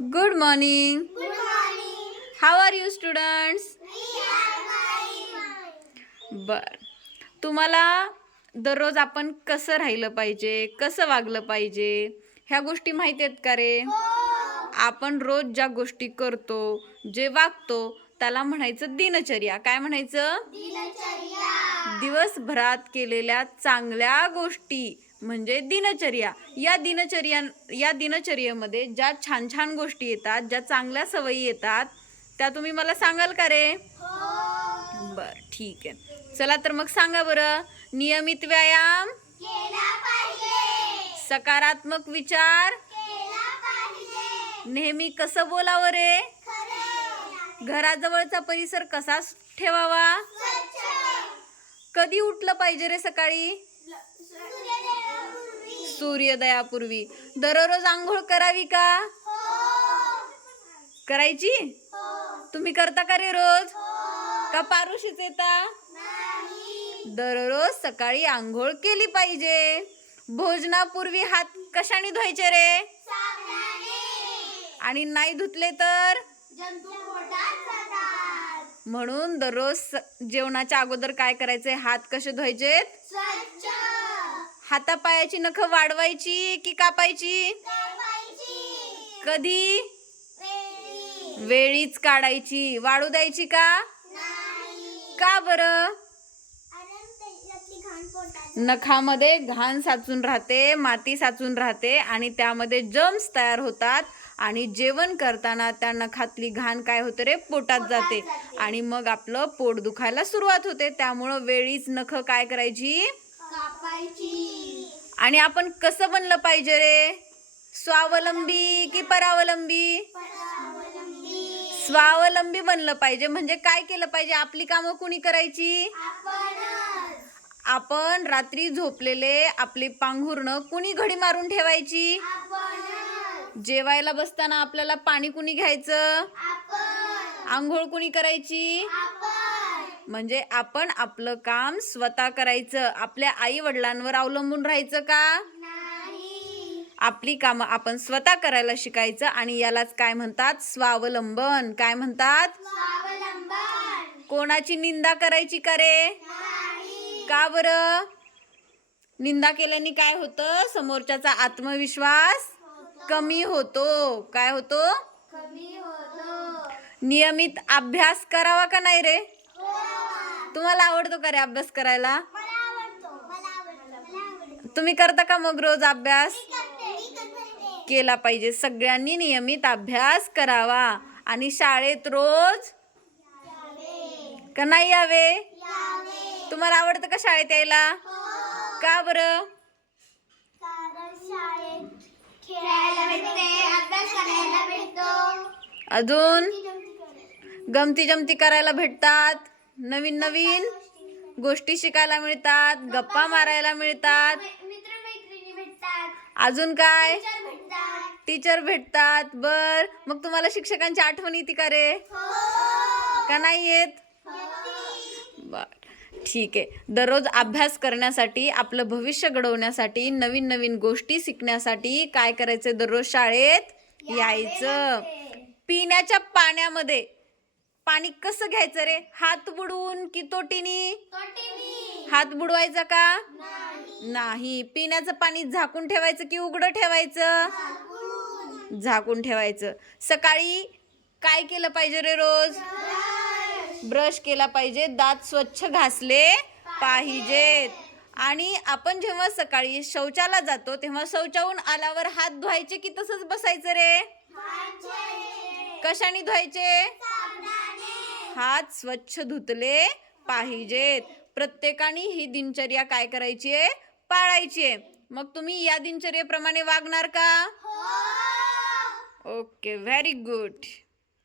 Good morning. Good morning. How are you students? We are fine. बर तुम्हाला दररोज आपण कसं राहिलं पाहिजे कसं वागलं पाहिजे ह्या गोष्टी माहिती आहेत का रे आपण रोज ज्या गोष्टी करतो जे वागतो त्याला म्हणायचं दिनचर्या काय म्हणायचं दिवसभरात केलेल्या चांगल्या गोष्टी म्हणजे दिनचर्या. या दिनचर्या या दिनचर्येमध्ये ज्या छान छान गोष्टी येतात ज्या चांगल्या सवयी येतात त्या तुम्ही मला सांगाल का रे? हो. बर ठीक आहे. चला तर मग सांगा बरं. नियमित व्यायाम. सकारात्मक विचार. नेहमी कसं बोलावं रे? घराजवळचा परिसर कसा ठेवावा? कधी उठलं पाहिजे रे सकाळी? सूर्योदयापूर्वी. दररोज आंघोळ करावी का? करायची? तुम्ही करता का रे रोज? का पारुशीच येता? दररोज सकाळी आंघोळ केली पाहिजे. भोजनापूर्वी हात कशाने धुवायचे रे? आणि नाही धुतले तर? म्हणून दररोज जेवणाच्या अगोदर काय करायचे? हात कसे धुवायचे स्वच्छ हातापायाची नख वाढवायची की कापायची? कधी? वेळी. वेळीच काढायची. वाढू द्यायची का? नाही. का बरं? नखामध्ये घाण साचून राहते माती साचून राहते आणि त्यामध्ये जम्स तयार होतात आणि जेवण करताना त्या नखातली घाण काय होते रे? पोटात जाते. आणि मग आपलं पोट दुखायला सुरुवात होते. त्यामुळं वेळीच नख काय करायची? कापायची. आणि आपण कसं बनलं पाहिजे रे? स्वावलंबी की परावलंबी? स्वावलंबी बनलं पाहिजे. म्हणजे काय केलं पाहिजे? आपली कामं कुणी करायची? आपण रात्री झोपलेले आपले पांघुरणं कुणी घडी मारून ठेवायची? जेवायला बसताना आपल्याला पाणी कुणी घ्यायचं? आंघोळ कुणी करायची? म्हणजे आपण आपलं काम स्वतः करायचं आपल्या आई वडिलांवर अवलंबून राहायचं का? आपली कामं आपण स्वतः करायला शिकायचं आणि यालाच काय म्हणतात? स्वावलंबन. काय म्हणतात? स्वावलंबन. कोणाची निंदा करायची का रे? का बरं? निंदा केल्याने काय होतं? समोरच्याचा आत्मविश्वास कमी होतो. काय होतो. नियमित अभ्यास करावा का नाही रे? तुम्हाला आवडतो का रे अभ्यास करायला? तुम्ही करता का मग रोज अभ्यास? केला पाहिजे. सगळ्यांनी नियमित अभ्यास करावा. आणि शाळेत रोज? का नाही यावे? तुम्हाला आवडतं का शाळेत यायला? हो. का बरं? अजून. गमती जमती करायला भेटतात? नवीन नवीन गोष्टी. शिकायला मिळतात गप्पा मारायला मिळतात. अजून काय? टीचर भेटतात. टीचर भेटतात. बर मग तुम्हाला शिक्षकांची आठवण येते का रे? हो. का नाही येत? बर ठीक आहे. दररोज अभ्यास करण्यासाठी आपलं भविष्य घडवण्यासाठी नवीन नवीन गोष्टी शिकण्यासाठी काय करायचं दररोज शाळेत? यायचं. पिण्याच्या पाण्यामध्ये. पाणी कसं घ्यायचं रे? हात बुडवून की तोटीनी? हात बुडवायचा का? नाही. पिण्याचं पाणी झाकून ठेवायचं की उघडं ठेवायचं? झाकून. ठेवायचं. सकाळी काय केलं पाहिजे रे रोज? ब्रश. केला पाहिजे. दात स्वच्छ घासले पाहिजेत आणि आपण जेव्हा सकाळी शौचाला जातो तेव्हा शौचाहून आल्यावर हात धुवायचे की तसंच बसायचं रे? कशाने धुवायचे? हात स्वच्छ धुतले पाहिजेत. प्रत्येकाने ही दिनचर्या काय करायची आहे? पाळायची आहे. मग तुम्ही या दिनचर्येप्रमाणे वागणार का? Okay very good.